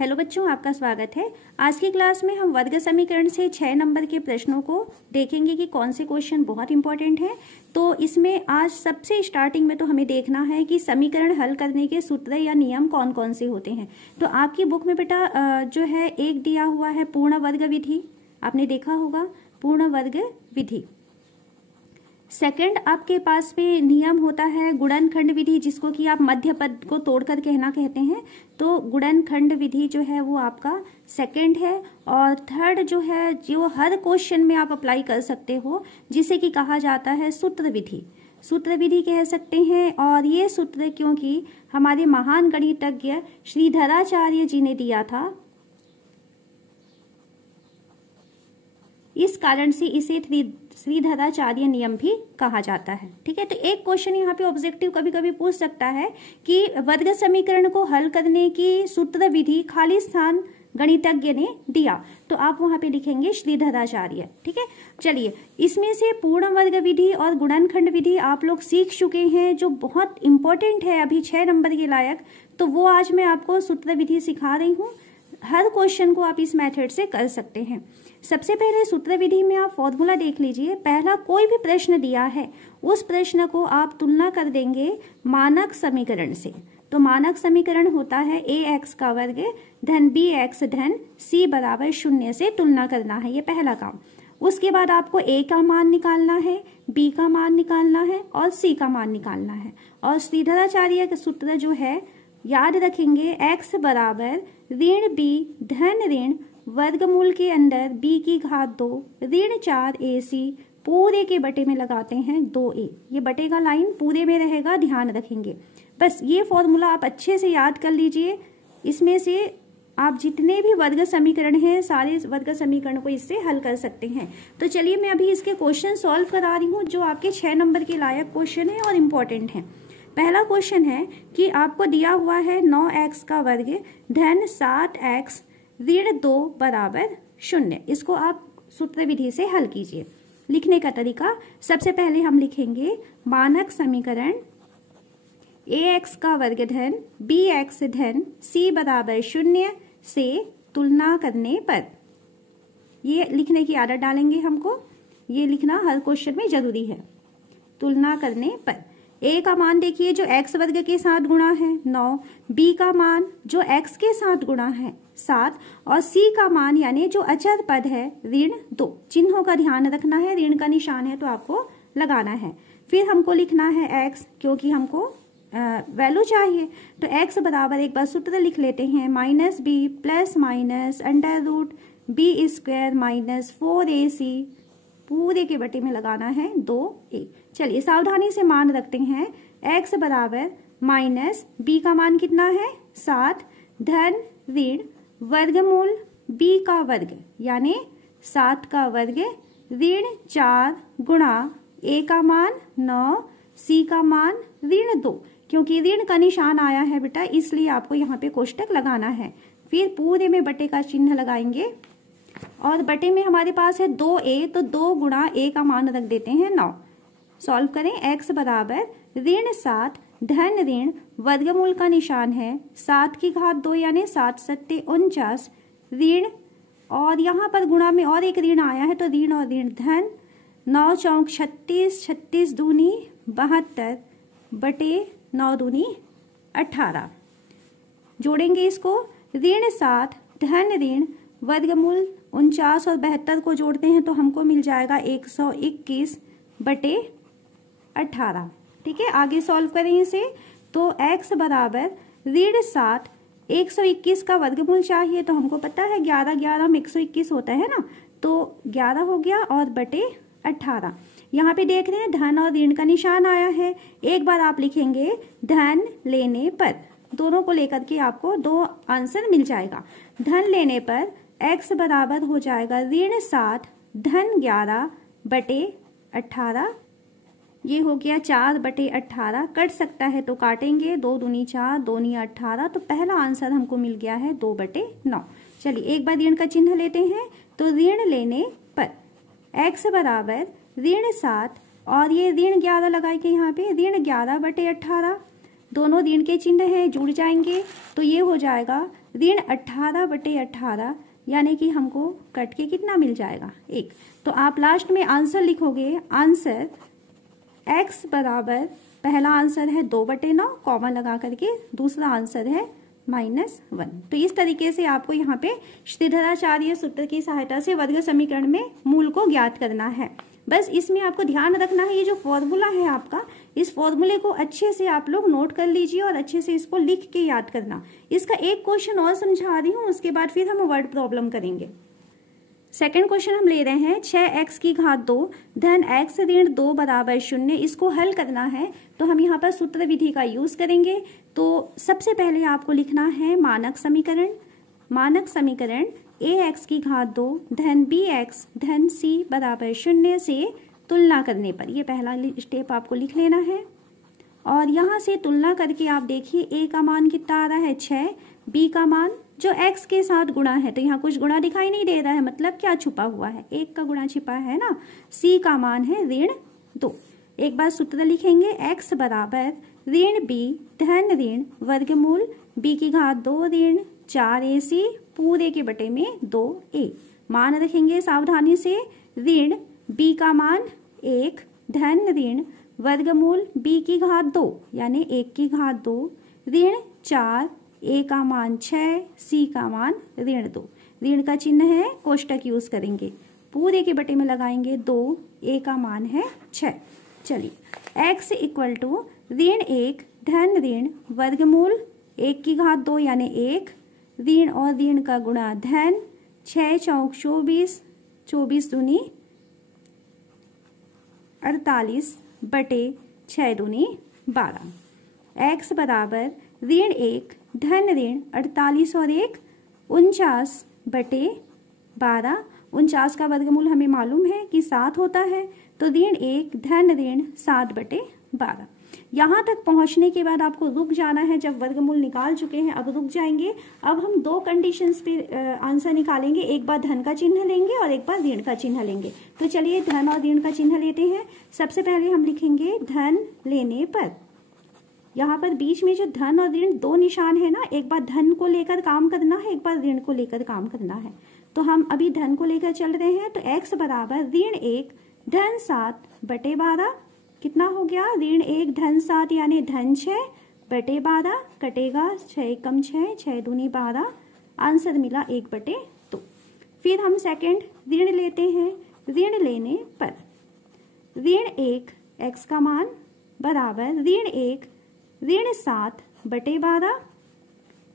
Hello बच्चों, आपका स्वागत है। आज की क्लास में हम वर्ग समीकरण से 6 नंबर के प्रश्नों को देखेंगे कि कौन से क्वेश्चन बहुत इंपॉर्टेंट हैं। तो इसमें आज सबसे स्टार्टिंग में तो हमें देखना है कि समीकरण हल करने के सूत्र या नियम कौन कौन से होते हैं। तो आपकी बुक में बेटा जो है एक दिया हुआ है पूर्ण वर्ग विधि, आपने देखा होगा पूर्ण वर्ग विधि। सेकंड आपके पास में नियम होता है गुणनखंड विधि, जिसको कि आप मध्य पद को तोड़कर कहना कहते हैं। तो गुणनखंड विधि जो है वो आपका सेकंड है। और थर्ड जो है जो हर क्वेश्चन में आप अप्लाई कर सकते हो, जिसे कि कहा जाता है सूत्र विधि, सूत्र विधि कह सकते हैं। और ये सूत्र क्योंकि हमारे महान गणितज्ञ श्रीधराचार्य जी ने दिया था, इस कारण से इसे श्रीधराचार्य नियम भी कहा जाता है। ठीक है, तो एक क्वेश्चन यहाँ पे ऑब्जेक्टिव कभी कभी पूछ सकता है कि वर्ग समीकरण को हल करने की सूत्र विधि खाली स्थान गणितज्ञ ने दिया, तो आप वहां पे लिखेंगे श्रीधराचार्य। ठीक है, चलिए इसमें से पूर्ण वर्ग विधि और गुणनखंड विधि आप लोग सीख चुके हैं, जो बहुत इंपॉर्टेंट है अभी 6 नंबर के लायक। तो वो आज मैं आपको सूत्र विधि सिखा रही हूँ। हर क्वेश्चन को आप इस मेथड से कर सकते हैं। सबसे पहले सूत्र विधि में आप फॉर्मूला देख लीजिए। पहला कोई भी प्रश्न दिया है उस प्रश्न को आप तुलना कर देंगे मानक समीकरण से। तो मानक समीकरण होता है ax का वर्ग धन bx धन c बराबर 0 से तुलना करना है, ये पहला काम। उसके बाद आपको a का मान निकालना है, b का मान निकालना है और c का मान निकालना है। और श्रीधराचार्य का सूत्र जो है याद रखेंगे, x बराबर ऋण b धन ऋण वर्गमूल के अंदर b की घात 2 ऋण 4ac पूरे के बटे में लगाते हैं 2a। ये बटे का लाइन पूरे में रहेगा, ध्यान रखेंगे। बस ये फॉर्मूला आप अच्छे से याद कर लीजिए। इसमें से आप जितने भी वर्ग समीकरण हैं सारे वर्ग समीकरण को इससे हल कर सकते हैं। तो चलिए मैं अभी इसके क्वेश्चन सॉल्व करा रही हूँ, जो आपके 6 नंबर के लायक क्वेश्चन है और इम्पोर्टेंट है। पहला क्वेश्चन है कि आपको दिया हुआ है 9x का वर्ग धन 7x ऋण 2 बराबर 0। इसको आप सूत्र विधि से हल कीजिए। लिखने का तरीका, सबसे पहले हम लिखेंगे मानक समीकरण ax का वर्ग धन bx धन c बराबर 0 से तुलना करने पर, ये लिखने की आदत डालेंगे हमको, ये लिखना हर क्वेश्चन में जरूरी है। तुलना करने पर a का मान देखिए जो x वर्ग के साथ गुणा है 9, b का मान जो x के साथ गुणा है 7 और c का मान यानी जो अचर पद है ऋण 2। चिन्हों का ध्यान रखना है, ऋण का निशान है तो आपको लगाना है। फिर हमको लिखना है x, क्योंकि हमको वैल्यू चाहिए। तो x बराबर एक बार सूत्र लिख लेते हैं, minus b plus minus under root b square minus 4ac पूरे के बटे में लगाना है 2a। चलिए सावधानी से मान रखते हैं, x बराबर माइनस b का मान कितना है 7 धन ऋण वर्गमूल b का वर्ग यानी 7 का वर्ग ऋण 4 गुणा a का मान 9 c का मान ऋण 2। क्योंकि ऋण का निशान आया है बेटा, इसलिए आपको यहाँ पे कोष्टक लगाना है। फिर पूरे में बटे का चिन्ह लगाएंगे और बटे में हमारे पास है 2a, तो 2 गुणा a का मान रख देते हैं 9। सॉल्व करें, x बराबर ऋण 7 धन ऋण वर्गमूल का निशान है 7 की घात 2 यानी 7 सत्ते 49 ऋण, और यहाँ पर गुणा में और एक ऋण आया है तो ऋण और ऋण धन 9 चौक 36 36 दूनी 72 बटे 9 दूनी 18। जोड़ेंगे इसको, ऋण 7 धन ऋण वर्गमूल 49 और 72 को जोड़ते हैं तो हमको मिल जाएगा 121 बटे 18। ठीक है, आगे सॉल्व करें इसे। तो x बराबर ऋण 7 121 का वर्गमूल चाहिए, तो हमको पता है 11 11 में 121 होता है ना, तो 11 हो गया और बटे 18। यहाँ पे देख रहे हैं धन और ऋण का निशान आया है। एक बार आप लिखेंगे धन लेने पर, दोनों को लेकर के आपको 2 आंसर मिल जाएगा। धन लेने पर x बराबर हो जाएगा ऋण 7 धन 11 बटे 18। ये हो गया 4 बटे 18, कट सकता है तो काटेंगे, 2 दूनी 4 2 नी 18, तो पहला आंसर हमको मिल गया है 2 बटे 9। चलिए एक बार ऋण का चिन्ह लेते हैं, तो ऋण लेने पर x बराबर ऋण 7 और ये ऋण 11 लगाएंगे यहाँ पे, ऋण 11 बटे 18 दोनों ऋण के चिन्ह हैं, जुड़ जाएंगे तो ये हो जाएगा ऋण 18/18, यानी कि हमको कट के कितना मिल जाएगा 1। तो आप लास्ट में आंसर लिखोगे, आंसर x बराबर, पहला आंसर है 2/9 कॉमा लगा करके, दूसरा आंसर है -1। तो इस तरीके से आपको यहाँ पे श्रीधराचार्य सूत्र की सहायता से वर्ग समीकरण में मूल को ज्ञात करना है। बस इसमें आपको ध्यान रखना है, ये जो फॉर्मूला है आपका, इस फॉर्मूले को अच्छे से आप लोग नोट कर लीजिए और अच्छे से इसको लिख के याद करना। इसका एक क्वेश्चन और समझा रही हूँ, उसके बाद फिर हम वर्ड प्रॉब्लम करेंगे। सेकंड क्वेश्चन हम ले रहे हैं 6x की घात 2 धन x ऋण 2 बराबर 0। इसको हल करना है तो हम यहाँ पर सूत्र विधि का यूज करेंगे। तो सबसे पहले आपको लिखना है मानक समीकरण। मानक समीकरण ax की घात 2 धन bx धन c बराबर 0 से तुलना करने पर, ये पहला स्टेप आपको लिख लेना है। और यहाँ से तुलना करके आप देखिए a का मान कितना आ रहा है 6, b का मान जो x के साथ गुणा है, तो यहाँ कुछ गुणा दिखाई नहीं दे रहा है, मतलब क्या छुपा हुआ है, 1 का गुणा छिपा है ना। c का मान है ऋण 2। एक बार सूत्र लिखेंगे, x बराबर ऋण b धन ऋण वर्गमूल b की घात 2 ऋण 4ac पूरे के बटे में 2a। मान रखेंगे सावधानी से, ऋण b का मान 1 धन ऋण वर्गमूल b की घात 2 यानी 1 की घात 2 ऋण 4, a का मान 6, c का मान ऋण 2। ऋण का चिन्ह है, कोष्टक यूज करेंगे, पूरे के बटे में लगाएंगे 2, a का मान है 6। चलिए x इक्वल टू ऋण 1 धन ऋण वर्गमूल 1 की घात 2 यानी 1 ऋण और ऋण का गुणा धन 6 चौक 24, 24 दूनी 48 बटे 6 दूनी 12। x बराबर ऋण 1 धन ऋण 48 और 1 49 बटे 12। 49 का वर्गमूल हमें मालूम है कि 7 होता है, तो ऋण 1 धन ऋण 7 बटे 12। यहाँ तक पहुँचने के बाद आपको रुक जाना है। जब वर्गमूल निकाल चुके हैं अब रुक जाएंगे। अब हम 2 कंडीशंस पे आंसर निकालेंगे, एक बार धन का चिन्ह लेंगे और एक बार ऋण का चिन्ह लेंगे। तो चलिए धन और ऋण का चिन्ह लेते हैं। सबसे पहले हम लिखेंगे धन लेने पर, यहाँ पर बीच में जो धन और ऋण 2 निशान है ना, एक बार धन को लेकर काम करना है, एक बार ऋण को लेकर काम करना है। तो हम अभी धन को लेकर चल रहे हैं। तो x बराबर ऋण 1 धन 7 बटे 12, कितना हो गया, ऋण 1 धन 7 यानी धन 6 बटे 12, कटेगा 6 कम 6, 6 दूनी 12, आंसर मिला 1 बटे 2। फिर हम सेकंड ऋण लेते हैं। ऋण लेने पर ऋण 1 x का मान बराबर ऋण 1 ऋण 7 बटे 12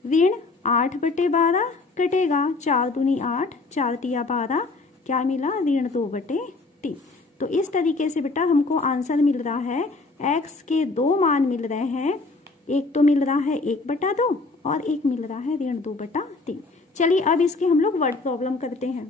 ऋण 8 बटे 12, कटेगा 4 दूनी 8, 4 तिया 12, क्या मिला, ऋण 2 बटे 3। तो इस तरीके से बेटा हमको आंसर मिल रहा है, x के 2 मान मिल रहे हैं। एक तो मिल रहा है 1 बटा 2 और एक मिल रहा है ऋण 2 बटा 3। चलिए अब इसके हम लोग वर्ड प्रॉब्लम करते हैं।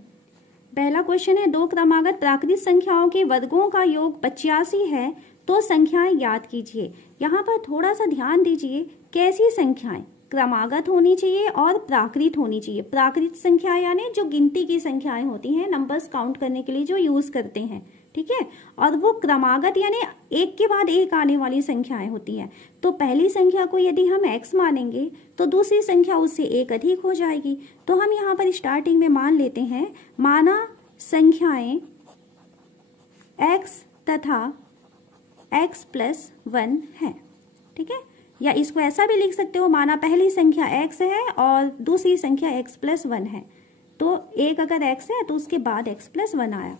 पहला क्वेश्चन है, 2 क्रमागत प्राकृतिक संख्याओं के वर्गों का योग 85 है तो संख्याएं ज्ञात कीजिए। यहाँ पर थोड़ा सा ध्यान दीजिए, कैसी संख्याएं क्रमागत होनी चाहिए और प्राकृत होनी चाहिए। प्राकृत संख्या यानी जो गिनती की संख्याएं होती हैं, नंबर्स काउंट करने के लिए जो यूज करते हैं, ठीक है। और वो क्रमागत यानी एक के बाद एक आने वाली संख्याएं होती हैं। तो पहली संख्या को यदि हम x मानेंगे तो दूसरी संख्या उससे 1 अधिक हो जाएगी। तो हम यहाँ पर स्टार्टिंग में मान लेते हैं, माना संख्याएं x तथा x प्लस 1 है, ठीक है। या इसको ऐसा भी लिख सकते हो, माना पहली संख्या x है और दूसरी संख्या x प्लस 1 है। तो एक अगर x है तो उसके बाद x प्लस 1 आया।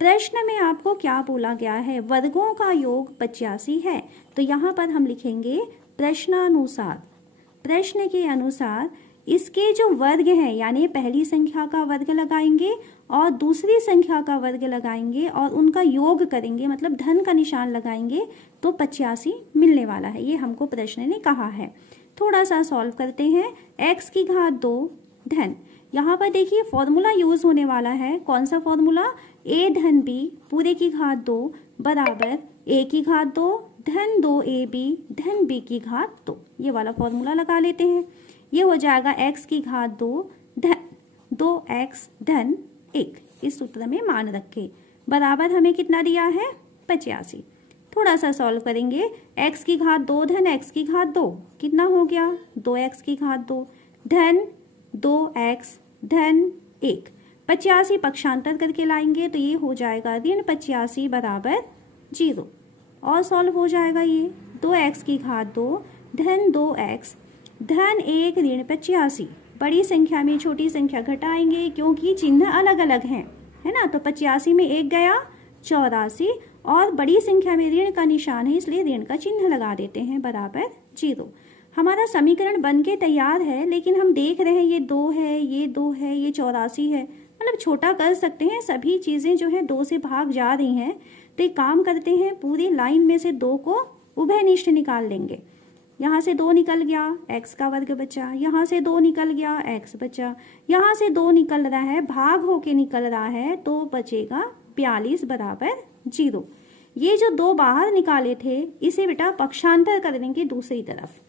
प्रश्न में आपको क्या बोला गया है, वर्गों का योग 85 है। तो यहाँ पर हम लिखेंगे प्रश्नानुसार, प्रश्न के अनुसार इसके जो वर्ग हैं, यानी पहली संख्या का वर्ग लगाएंगे और दूसरी संख्या का वर्ग लगाएंगे और उनका योग करेंगे, मतलब धन का निशान लगाएंगे, तो 85 मिलने वाला है। ये हमको प्रश्न ने कहा है। थोड़ा सा सॉल्व करते हैं। x की घात 2 धन, यहाँ पर देखिए फॉर्मूला यूज होने वाला है। कौन सा फॉर्मूला, a धन b पूरे की घात 2 बराबर a की घात 2 धन 2ab धन b की घात 2। ये वाला फॉर्मूला लगा लेते हैं। ये हो जाएगा x की घात 2 धन 2x धन 1। इस सूत्र में मान रखे, बराबर हमें कितना दिया है 85। थोड़ा सा सॉल्व करेंगे। x की घात 2 धन x की घात 2 कितना हो गया, 2x की घात 2 धन 2x धन 1। 85 पक्षांतर करके लाएंगे तो ये हो जाएगा ऋण 85 बराबर 0। और सॉल्व हो जाएगा ये 2x की घात 2 धन 2x धन 1 ऋण 85। बड़ी संख्या में छोटी संख्या घटाएंगे क्योंकि चिन्ह अलग अलग हैं, है ना। तो 85 में 1 गया 84 और बड़ी संख्या में ऋण का निशान है इसलिए ऋण का चिन्ह लगा देते हैं बराबर 0। हमारा समीकरण बन के तैयार है, लेकिन हम देख रहे हैं ये 2 है, ये 2 है, ये 84 है, मतलब छोटा कर सकते हैं। सभी चीजें जो है 2 से भाग जा रही हैं, तो एक काम करते हैं पूरी लाइन में से 2 को उभयनिष्ठ निकाल लेंगे। यहाँ से 2 निकल गया, x का वर्ग बचा, यहाँ से 2 निकल गया, x बचा, यहाँ से 2 निकल रहा है, भाग होके निकल रहा है, तो बचेगा 42 बराबर 0। ये जो 2 बाहर निकाले थे इसे बेटा पक्षांतर कर देंगे दूसरी तरफ,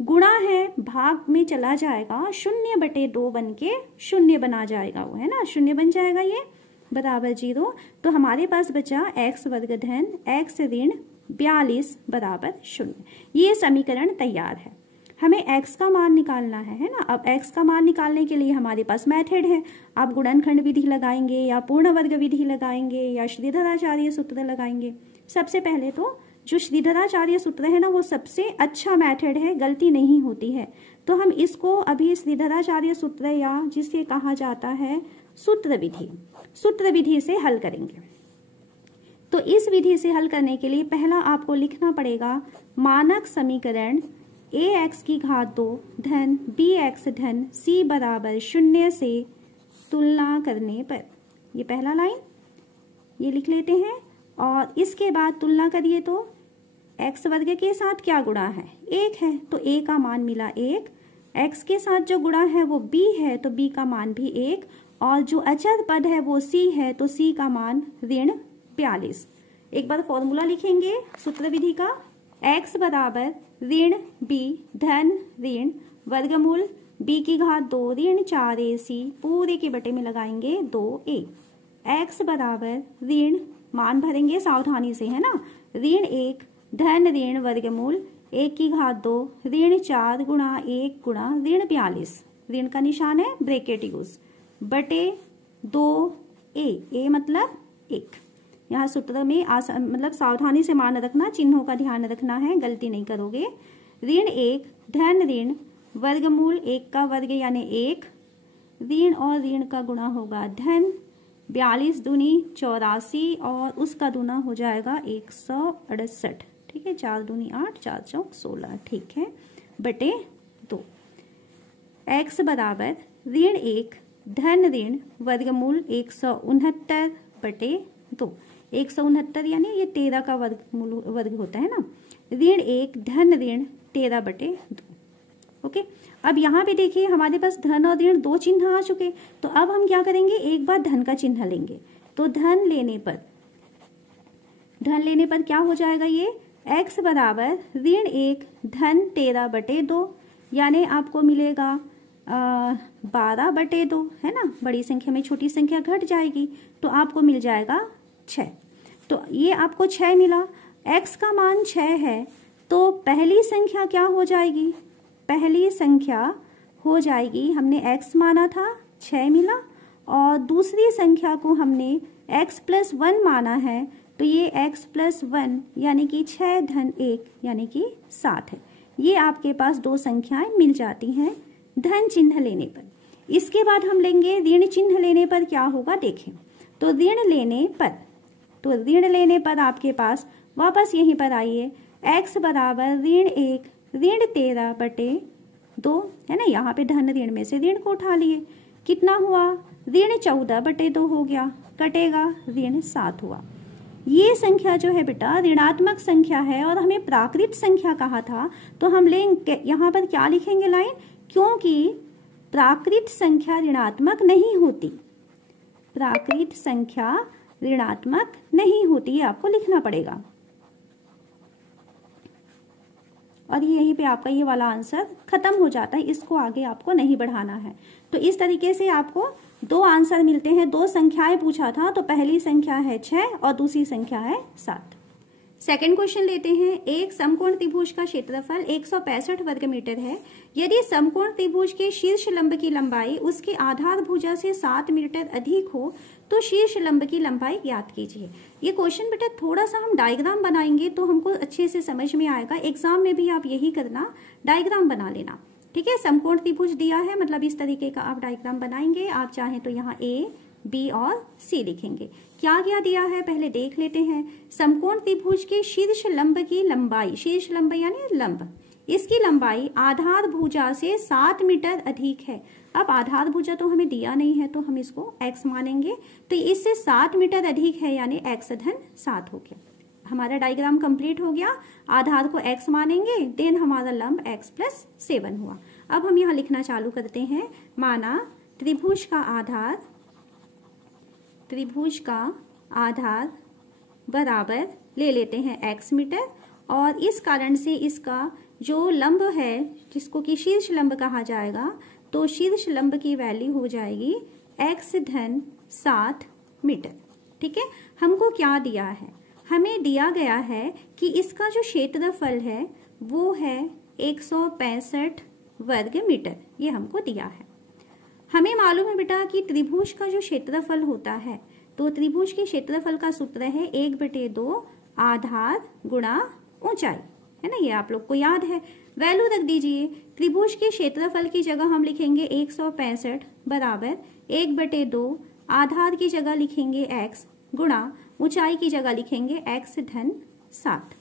गुणा है भाग में चला जाएगा, 0/2 बन के 0 बना जाएगा वो, है ना, 0 बन जाएगा ये बराबर 0। तो हमारे पास बचा x वर्ग धन x ऋण 42 बराबर 0। ये समीकरण तैयार है। हमें x का मान निकालना है ना। अब x का मान निकालने के लिए हमारे पास मेथड है। आप गुणनखंड विधि लगाएंगे या पूर्ण वर्ग विधि लगाएंगे या श्रीधराचार्य सूत्र लगाएंगे। सबसे पहले तो जो श्रीधराचार्य सूत्र है ना वो सबसे अच्छा मेथड है, गलती नहीं होती है। तो हम इसको अभी श्रीधराचार्य सूत्र या जिसे कहा जाता है सूत्र विधि से हल करेंगे। तो इस विधि से हल करने के लिए पहला आपको लिखना पड़ेगा मानक समीकरण ax की घात 2 धन bx धन c बराबर 0 से तुलना करने पर, ये पहला लाइन ये लिख लेते हैं। और इसके बाद तुलना करिए तो x वर्ग के साथ क्या गुणा है, 1 है, तो a का मान मिला 1। x के साथ जो गुणा है वो b है, तो b का मान भी 1। और जो अचर पद है वो c है, तो c का मान ऋण 42। एक बार फॉर्मूला लिखेंगे सूत्र विधि का, x बराबर ऋण b धन ऋण वर्गमूल b की घात 2 ऋण 4ac पूरे के बटे में लगाएंगे 2a। x बराबर ऋण, मान भरेंगे सावधानी से, है ना, ऋण 1 धन ऋण वर्गमूल 1 की घात 2 ऋण 4 गुणा 1 गुणा ऋण 42, ऋण का निशान है ब्रैकेट यूज, बटे 2a, a मतलब 1। यहाँ सूत्र में मतलब सावधानी से मान रखना, चिन्हों का ध्यान रखना है, गलती नहीं करोगे। ऋण 1 धन ऋण वर्गमूल 1 का वर्ग यानी 1, ऋण और ऋण का गुणा होगा धन, 42 दूनी 84 और उसका दूना हो जाएगा 168, ठीक है, 4 दूनी 8 4 चौक 16, ठीक है, बटे 2। x बराबर ऋण 1 धन ऋण वर्गमूल 169 बटे 2, 169 यानी ये 13 का वर्ग होता है ना, ऋण 1 धन ऋण 13 बटे 2। ओके, अब यहाँ पे देखिए हमारे पास धन और ऋण 2 चिन्ह आ चुके, तो अब हम क्या करेंगे, एक बार धन का चिन्ह लेंगे। तो धन लेने पर क्या हो जाएगा, ये x बराबर ऋण 1 धन 13 बटे 2, यानी आपको मिलेगा 12 बटे 2, है ना, बड़ी संख्या में छोटी संख्या घट जाएगी तो आपको मिल जाएगा 6। तो ये आपको 6 मिला, x का मान 6 है, तो पहली संख्या क्या हो जाएगी, पहली संख्या हो जाएगी, हमने x माना था 6 मिला, और दूसरी संख्या को हमने x + 1 माना है, तो ये x + 1 यानी कि 6 धन 1 यानी कि 7 है। ये आपके पास 2 संख्याएं मिल जाती हैं धन चिन्ह लेने पर। इसके बाद हम लेंगे ऋण चिन्ह लेने पर क्या होगा, देखें। तो ऋण लेने पर आपके पास वापस यहीं पर आइए, x बराबर ऋण 1 ऋण 13 बटे 2, है ना, यहाँ पे धन ऋण में से ऋण को उठा लिए, कितना हुआ, ऋण 14 बटे 2 हो गया, कटेगा ऋण 7 हुआ। ये संख्या जो है बेटा ऋणात्मक संख्या है और हमें प्राकृत संख्या कहा था, तो हम लेंगे यहाँ पर क्या लिखेंगे लाइन, क्योंकि प्राकृत संख्या ऋणात्मक नहीं होती, प्राकृत संख्या ऋणात्मक नहीं होती, ये आपको लिखना पड़ेगा। और यहीं पे आपका ये वाला आंसर खत्म हो जाता है, इसको आगे आपको नहीं बढ़ाना है। तो इस तरीके से आपको 2 आंसर मिलते हैं। 2 संख्याएं पूछा था, तो पहली संख्या है 6 और दूसरी संख्या है 7। सेकंड क्वेश्चन लेते हैं। एक समकोण त्रिभुज का क्षेत्रफल 165 वर्ग मीटर है। यदि समकोण त्रिभुज के शीर्ष लंब की लंबाई उसके आधार भुजा से 7 मीटर अधिक हो तो शीर्ष लंब की लंबाई ज्ञात कीजिए। ये क्वेश्चन बेटा थोड़ा सा हम डायग्राम बनाएंगे तो हमको अच्छे से समझ में आएगा। एग्जाम में भी आप यही करना, डायग्राम बना लेना, ठीक है। समकोण त्रिभुज दिया है, मतलब इस तरीके का आप डायग्राम बनाएंगे। आप चाहें तो यहाँ A, B और C लिखेंगे। क्या क्या दिया है पहले देख लेते हैं। समकोण त्रिभुज के शीर्ष लंब की लंबाई, शीर्ष लंब यानी लंब, इसकी लंबाई आधार भुजा से 7 मीटर अधिक है। अब आधार भुजा तो हमें दिया नहीं है तो हम इसको x मानेंगे, तो इससे 7 मीटर अधिक है यानी x धन 7 हो गया। हमारा डायग्राम कंप्लीट हो गया। आधार को x मानेंगे, देन हमारा लंब x प्लस 7 हुआ। अब हम यहाँ लिखना चालू करते हैं। माना त्रिभुज का आधार बराबर ले लेते हैं x मीटर, और इस कारण से इसका जो लंब है जिसको कि शीर्ष लंब कहा जाएगा, तो शीर्ष लंब की वैल्यू हो जाएगी x धन 7 मीटर। ठीक है, हमको क्या दिया है, हमें दिया गया है कि इसका जो क्षेत्रफल है वो है 165 वर्ग मीटर, ये हमको दिया है। हमें मालूम है बेटा कि त्रिभुज का जो क्षेत्रफल होता है, तो त्रिभुज के क्षेत्रफल का सूत्र है 1/2 आधार गुणा ऊंचाई, है ना, ये आप लोग को याद है। वैल्यू रख दीजिए। त्रिभुज के क्षेत्रफल की जगह हम लिखेंगे 165 बराबर 1/2 आधार की जगह लिखेंगे x गुणा ऊंचाई की जगह लिखेंगे x धन 7।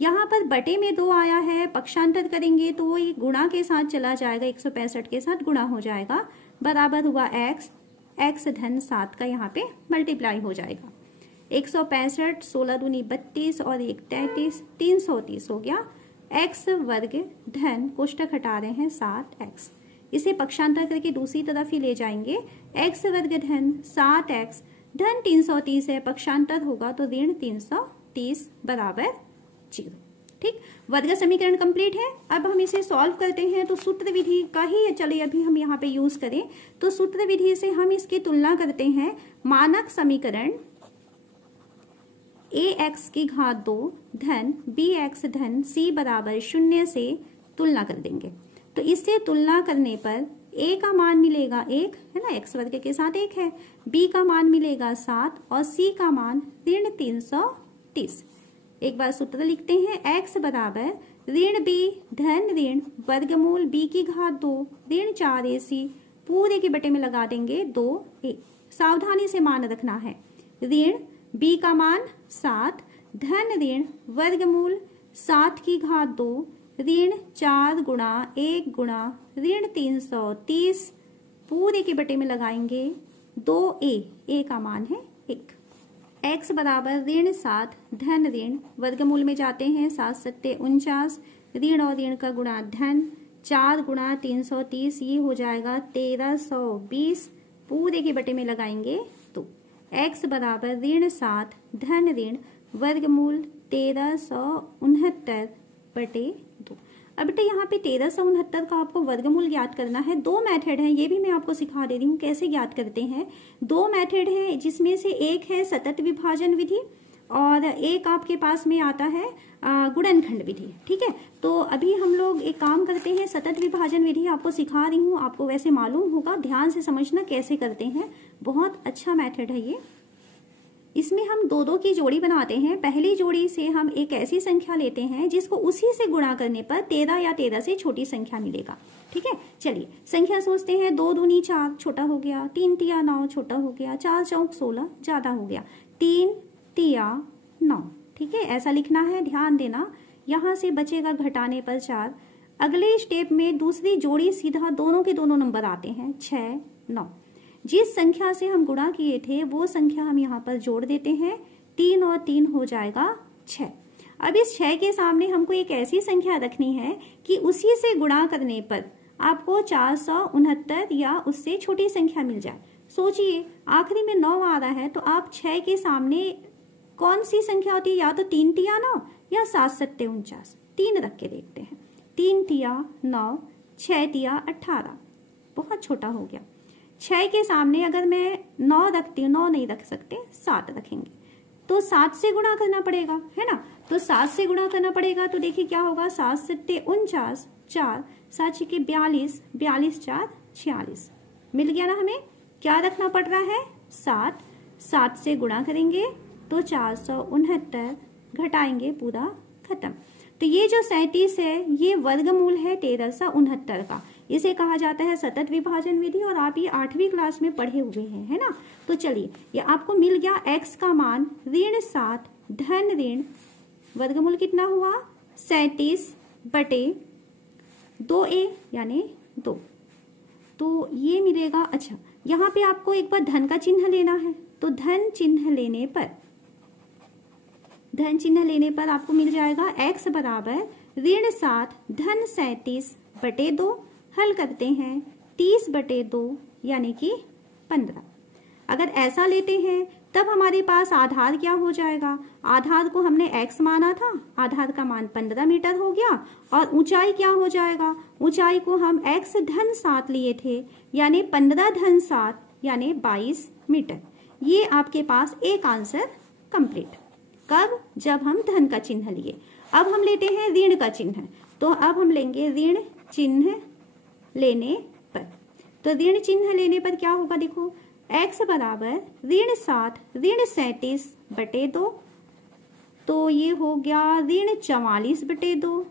यहाँ पर बटे में 2 आया है, पक्षांतर करेंगे तो वो गुणा के साथ चला जाएगा, 165 के साथ गुणा हो जाएगा, बराबर हुआ x धन 7 का यहाँ पे मल्टीप्लाई हो जाएगा। 165 16 दूनी 32 और 1 33, 330 हो गया। x वर्ग धन कोष्टक हटा रहे हैं 7x, इसे पक्षांतर करके दूसरी तरफ ही ले जाएंगे। x वर्ग धन 7x धन 330 है, पक्षांतर होगा तो ऋण 330 बराबर 0। ठीक, वर्ग समीकरण कंप्लीट है। अब हम इसे सॉल्व करते हैं तो सूत्र विधि का ही चलिए अभी हम यहाँ पे यूज करें, तो सूत्र विधि से हम इसकी तुलना करते हैं। मानक समीकरण ax की घात 2 धन bx धन c बराबर 0 से तुलना कर देंगे। तो इससे तुलना करने पर a का मान मिलेगा 1, है ना, x वर्ग के साथ 1 है, b का मान मिलेगा 7 और c का मान ऋण 330। एक बार सूत्र लिखते हैं। x बराबर ऋण b धन ऋण वर्गमूल b की घात 2 ऋण 4ac पूरे के बटे में लगा देंगे 2a। सावधानी से मान रखना है। ऋण b का मान 7 धन ऋण वर्गमूल 7 की घात 2 ऋण 4 गुणा 1 गुणा ऋण 330 पूरे के बटे में लगाएंगे 2a, a का मान है 1। x बराबर ऋण 7 धन ऋण वर्गमूल में जाते हैं 7 7 49, ऋण और ऋण का गुणा धन 4 गुणा 330, ये हो जाएगा 1320 पूरे के बटे में लगाएंगे तो x बराबर ऋण 7 धन ऋण वर्गमूल 1369 बटे 2। अब बेटा यहाँ पे 1369 का आपको वर्गमूल ज्ञात करना है। 2 मेथड हैं, ये भी मैं आपको सिखा दे रही हूँ कैसे ज्ञात करते हैं। 2 मेथड है, जिसमें से एक है सतत विभाजन विधि और एक आपके पास में आता है गुणनखंड विधि। ठीक है, तो अभी हम लोग एक काम करते हैं, सतत विभाजन विधि आपको सिखा रही हूँ, आपको वैसे मालूम होगा, ध्यान से समझना कैसे करते हैं। बहुत अच्छा मेथड है ये। इसमें हम 2-2 की जोड़ी बनाते हैं। पहली जोड़ी से हम एक ऐसी संख्या लेते हैं जिसको उसी से गुणा करने पर 13 या 13 से छोटी संख्या मिलेगा। ठीक है, चलिए संख्या सोचते हैं। 2 दूनी 4 छोटा हो गया, 3 तिया 9 छोटा हो गया, 4 चौक 16 ज्यादा हो गया, 3 तिया 9। ठीक है, ऐसा लिखना है, ध्यान देना। यहाँ से बचेगा घटाने पर 4। अगले स्टेप में दूसरी जोड़ी सीधा दोनों के दोनों नंबर आते हैं 6 9। जिस संख्या से हम गुणा किए थे वो संख्या हम यहाँ पर जोड़ देते हैं, 3 और 3 हो जाएगा 6। अब इस 6 के सामने हमको एक ऐसी संख्या रखनी है कि उसी से गुणा करने पर आपको 469 या उससे छोटी संख्या मिल जाए। सोचिए आखिरी में 9 आ रहा है तो आप 6 के सामने कौन सी संख्या होती है, या तो 3 तिया 9 या 7 7 49। 3 रख के देखते हैं, 3 तिया 9, 6 तिया 18, बहुत छोटा हो गया। 6 के सामने अगर मैं 9 रखती हूँ, 9 नहीं रख सकते, 7 रखेंगे तो 7 से गुणा करना पड़ेगा, है ना। तो 7 से गुणा करना पड़ेगा। तो देखिए क्या होगा, 7 सत्ते 49, 4 7 छिके 42, 42 4 46, मिल गया ना। हमें क्या रखना पड़ रहा है, 7, 7 से गुणा करेंगे तो 469, घटाएंगे पूरा खत्म। तो ये जो 37 है ये वर्गमूल है 1369 का। इसे कहा जाता है सतत विभाजन विधि और आप ये 8वीं क्लास में पढ़े हुए हैं, है ना। तो चलिए ये आपको मिल गया x का मान -7 धन ऋण वर्गमूल कितना हुआ 37 बटे 2a यानी 2। तो ये मिलेगा। अच्छा यहाँ पे आपको एक बार धन का चिन्ह लेना है, तो धन चिन्ह लेने पर आपको मिल जाएगा x बराबर -7 धन 37 बटे 2, हल करते हैं 30 बटे 2 यानी कि 15। अगर ऐसा लेते हैं तब हमारे पास आधार क्या हो जाएगा, आधार को हमने x माना था, आधार का मान 15 मीटर हो गया और ऊंचाई क्या हो जाएगा, ऊंचाई को हम x धन 7 लिए थे यानी 15 धन 7 यानी 22 मीटर। ये आपके पास एक आंसर कंप्लीट। कब, जब हम धन का चिन्ह लिए। अब हम लेते हैं ऋण का चिन्ह, तो अब हम लेंगे ऋण चिन्ह लेने पर। तो ऋण चिन्ह लेने पर क्या होगा, देखो x बराबर -7 ऋण 37 बटे 2, तो ये हो गया ऋण 44 बटे 2,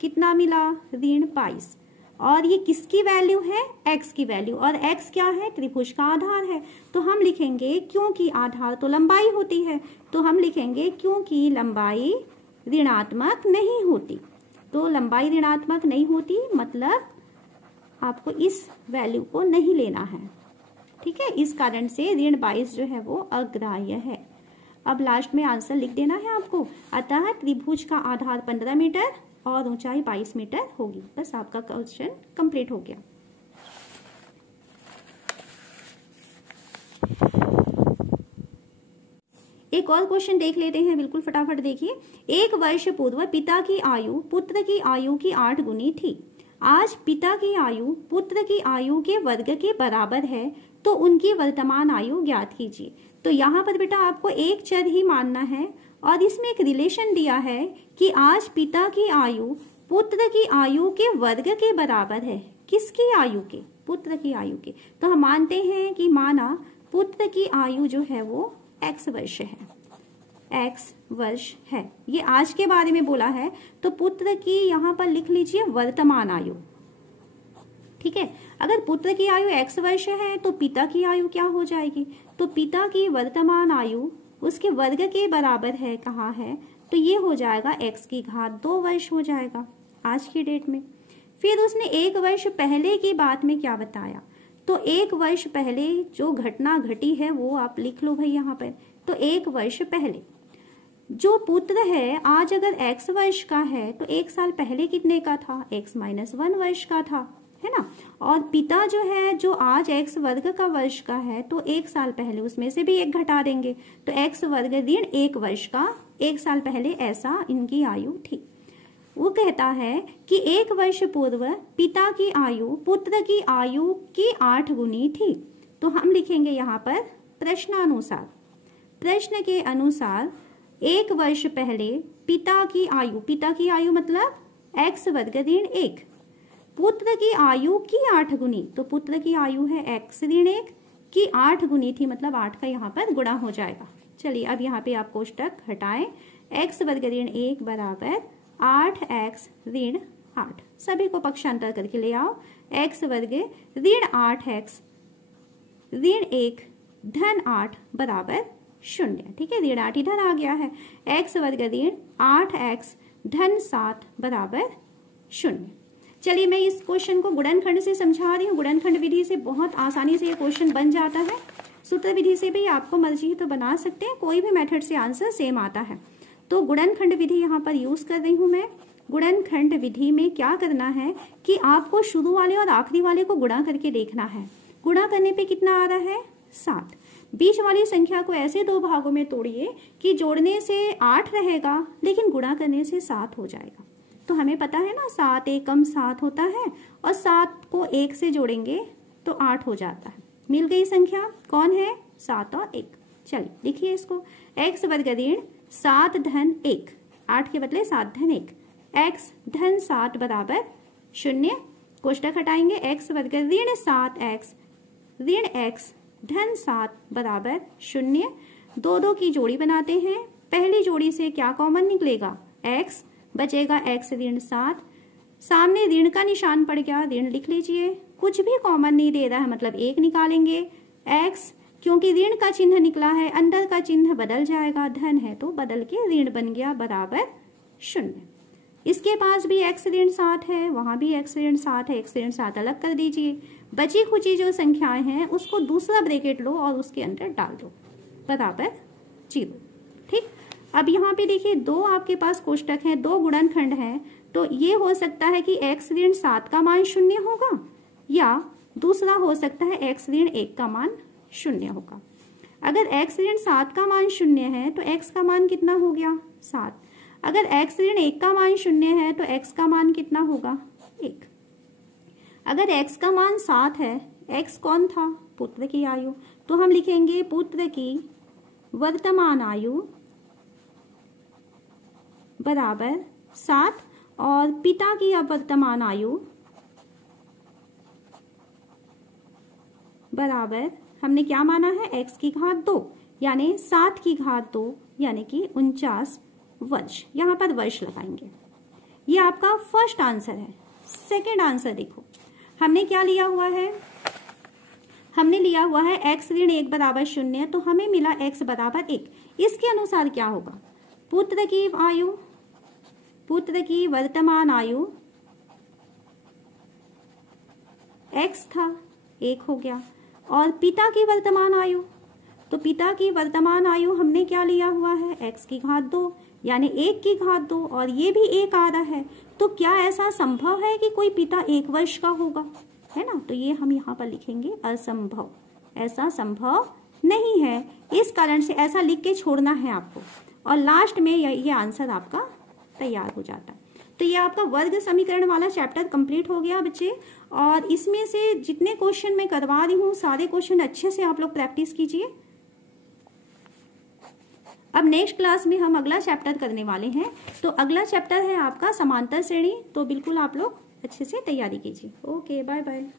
कितना मिला ऋण 22। और ये किसकी वैल्यू है, x की वैल्यू, और x क्या है, त्रिभुज का आधार है। तो हम लिखेंगे क्योंकि आधार तो लंबाई होती है, तो हम लिखेंगे क्योंकि लंबाई ऋणात्मक नहीं होती। तो लंबाई ऋणात्मक नहीं होती मतलब आपको इस वैल्यू को नहीं लेना है, ठीक है। इस कारण से ऋण 22 जो है वो अग्राह्य है। अब लास्ट में आंसर लिख देना है आपको। अतः त्रिभुज का आधार 15 मीटर और ऊंचाई 22 मीटर होगी। बस आपका क्वेश्चन कंप्लीट हो गया। एक और क्वेश्चन देख लेते हैं, बिल्कुल फटाफट देखिए। 1 वर्ष पूर्व पिता की आयु पुत्र की आयु की 8 गुनी थी। आज पिता की आयु पुत्र की आयु के वर्ग के बराबर है, तो उनकी वर्तमान आयु ज्ञात कीजिए। तो यहाँ पर बेटा आपको एक चर ही मानना है और इसमें एक रिलेशन दिया है कि आज पिता की आयु पुत्र की आयु के वर्ग के बराबर है। किसकी आयु के, पुत्र की आयु के। तो हम मानते हैं कि माना पुत्र की आयु जो है वो x वर्ष है, x वर्ष है। ये आज के बारे में बोला है, तो पुत्र की यहाँ पर लिख लीजिए वर्तमान आयु, ठीक है। अगर पुत्र की आयु x वर्ष है तो पिता की आयु क्या हो जाएगी, तो पिता की वर्तमान आयु उसके वर्ग के बराबर है, कहाँ है, तो ये हो जाएगा x की घात 2 वर्ष हो जाएगा आज की डेट में। फिर उसने 1 वर्ष पहले की बात में क्या बताया, तो 1 वर्ष पहले जो घटना घटी है वो आप लिख लो भाई यहाँ पर। तो 1 वर्ष पहले जो पुत्र है आज अगर x वर्ष का है तो 1 साल पहले कितने का था, x - 1 वर्ष का था, है ना। और पिता जो है जो आज x वर्ग का वर्ष का है तो 1 साल पहले उसमें से भी 1 घटा देंगे, तो x वर्ग ऋण 1 वर्ष का 1 साल पहले ऐसा इनकी आयु थी। वो कहता है कि 1 वर्ष पूर्व पिता की आयु पुत्र की आयु की 8 गुनी थी। तो हम लिखेंगे यहाँ पर प्रश्नानुसार, प्रश्न के अनुसार 1 वर्ष पहले पिता की आयु मतलब x वर्ग ऋण 1, पुत्र की आयु की 8 गुनी, तो पुत्र की आयु है x ऋण 1 की 8 गुनी थी, मतलब 8 का यहाँ पर गुणा हो जाएगा। चलिए अब यहाँ पे आप कोष्टक हटाएं, x वर्ग ऋण 1 बराबर 8x ऋण 8, सभी को पक्षांतर करके ले आओ। x वर्ग ऋण 8x ऋण 1 धन 8 बराबर 0, ठीक है। ऋण 8 इधर आ गया है। x वर्ग ऋण 8x धन 7 बराबर 0। चलिए मैं इस क्वेश्चन को गुणनखंड से समझा रही हूँ। गुणनखंड विधि से बहुत आसानी से ये क्वेश्चन बन जाता है। सूत्र विधि से भी आपको मर्जी है तो बना सकते हैं, कोई भी मेथड से आंसर सेम आता है। तो गुणनखंड विधि यहाँ पर यूज कर रही हूँ मैं। गुणनखंड विधि में क्या करना है कि आपको शुरू वाले और आखिरी वाले को गुणा करके देखना है। गुणा करने पे कितना आ रहा है, 7। बीच वाली संख्या को ऐसे 2 भागों में तोड़िए कि जोड़ने से 8 रहेगा लेकिन गुणा करने से 7 हो जाएगा। तो हमें पता है ना 7 एकम 7 होता है और 7 को 1 से जोड़ेंगे तो 8 हो जाता है। मिल गई संख्या, कौन है, 7 और 1। चलिए लिखिए इसको, x वर्ग ऋण 7 धन 1 8 के बदले 7 धन 1, x धन 7 बराबर 0, कोष्टक हटाएंगे, x वर्ग ऋण 7x ऋण x धन 7 बराबर 0। 2 की जोड़ी बनाते हैं, पहली जोड़ी से क्या कॉमन निकलेगा, x बचेगा x ऋण 7, सामने ऋण का निशान पड़ गया, ऋण लिख लीजिए, कुछ भी कॉमन नहीं दे रहा है मतलब 1 निकालेंगे, x क्योंकि ऋण का चिन्ह निकला है अंदर का चिन्ह बदल जाएगा, धन है तो बदल के ऋण बन गया बराबर 0। इसके पास भी x ऋण 7 है, वहां भी x ऋण 7 है, x ऋण 7 अलग कर दीजिए, बची खुची जो संख्याएं हैं उसको दूसरा ब्रैकेट लो और उसके अंदर डाल दो बराबर 0। ठीक, अब यहाँ पे देखिए 2 आपके पास कोष्टक है, 2 गुणनखंड हैं, तो ये हो सकता है कि x ऋण 7 का मान 0 होगा या दूसरा हो सकता है x ऋण 1 का मान 0 होगा। अगर x ऋण 7 का मान 0 है तो x का मान कितना हो गया 7, अगर x ऋण 1 का मान 0 है तो x का मान कितना होगा 1। अगर x का मान 7 है, x कौन था, पुत्र की आयु, तो हम लिखेंगे पुत्र की वर्तमान आयु बराबर 7 और पिता की अवर्तमान आयु बराबर, हमने क्या माना है x की घात 2 यानी 7 की घात 2 यानी कि 49 वर्ष, यहाँ पर वर्ष लगाएंगे। ये आपका फर्स्ट आंसर है। सेकंड आंसर देखो, हमने क्या लिया हुआ है, हमने लिया हुआ है x ऋण 1 बराबर 0, तो हमें मिला x बराबर 1। इसके अनुसार क्या होगा, पुत्र की आयु, पुत्र की वर्तमान आयु x था 1 हो गया, और पिता की वर्तमान आयु, तो पिता की वर्तमान आयु हमने क्या लिया हुआ है x की घात 2 यानी 1 की घात 2, और ये भी 1 आ रहा है, तो क्या ऐसा संभव है कि कोई पिता 1 वर्ष का होगा, है ना, तो ये हम यहाँ पर लिखेंगे असंभव, ऐसा संभव नहीं है, इस कारण से ऐसा लिख के छोड़ना है आपको, और लास्ट में ये आंसर आपका तैयार हो जाता है। तो ये आपका वर्ग समीकरण वाला चैप्टर कंप्लीट हो गया बच्चे, और इसमें से जितने क्वेश्चन मैं करवा रही हूँ सारे क्वेश्चन अच्छे से आप लोग प्रैक्टिस कीजिए। अब नेक्स्ट क्लास में हम अगला चैप्टर करने वाले हैं, तो अगला चैप्टर है आपका समांतर श्रेणी, तो बिल्कुल आप लोग अच्छे से तैयारी कीजिए। Okay, bye bye.